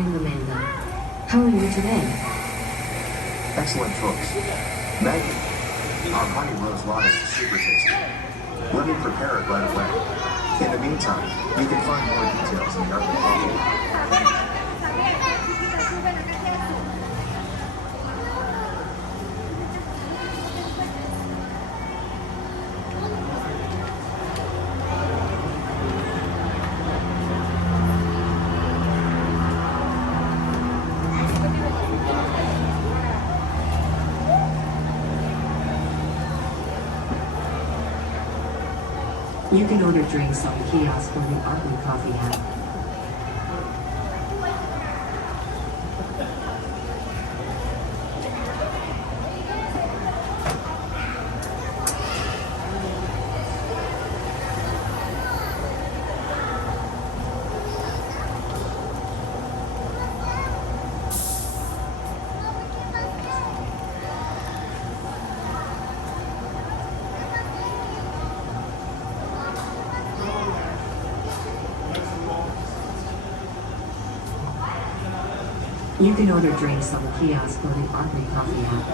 I'm Amanda. How are you today? Excellent choice. Maggie, our honey rose latte is super tasty. Let me prepare it right away. In the meantime, you can find more details in the art of coffee. You can order drinks on the kiosk or the Art Coffee app. You can order drinks on the kiosk or the Art Coffee app.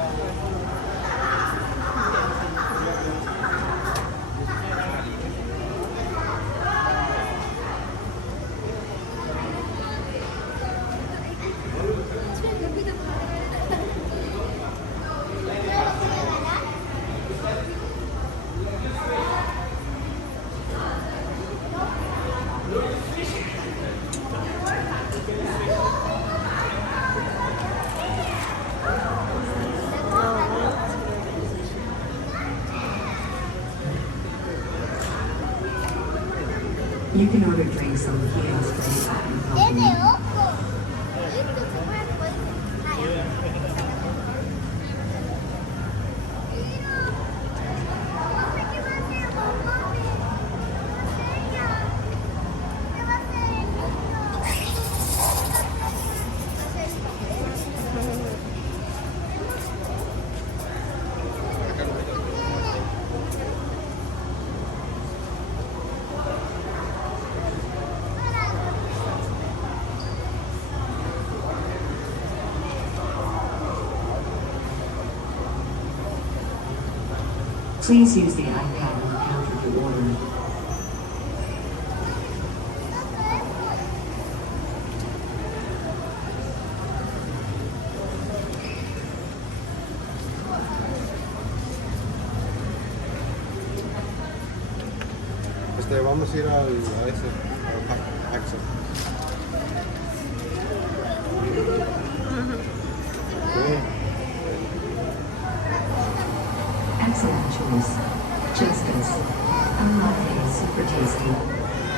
You can order drinks on the kiosk or the Art Coffee app. Please use the iPad on the counter to order. Vamos a ir a ese, a Access. Excellent choice. Justice. Our latte is super tasty.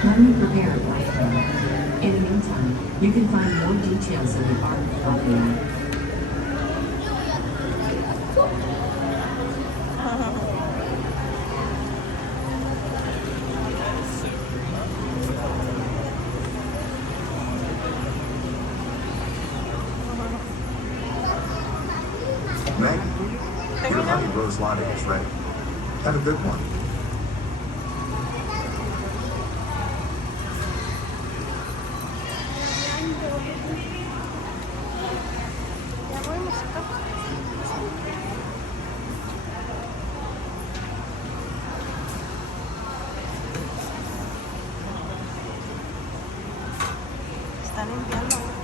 Let me prepare it right now. In the meantime, you can find more details in the Art Coffee app. Maggie, your honey rose latte is ready. Have a good one. Están limpiando.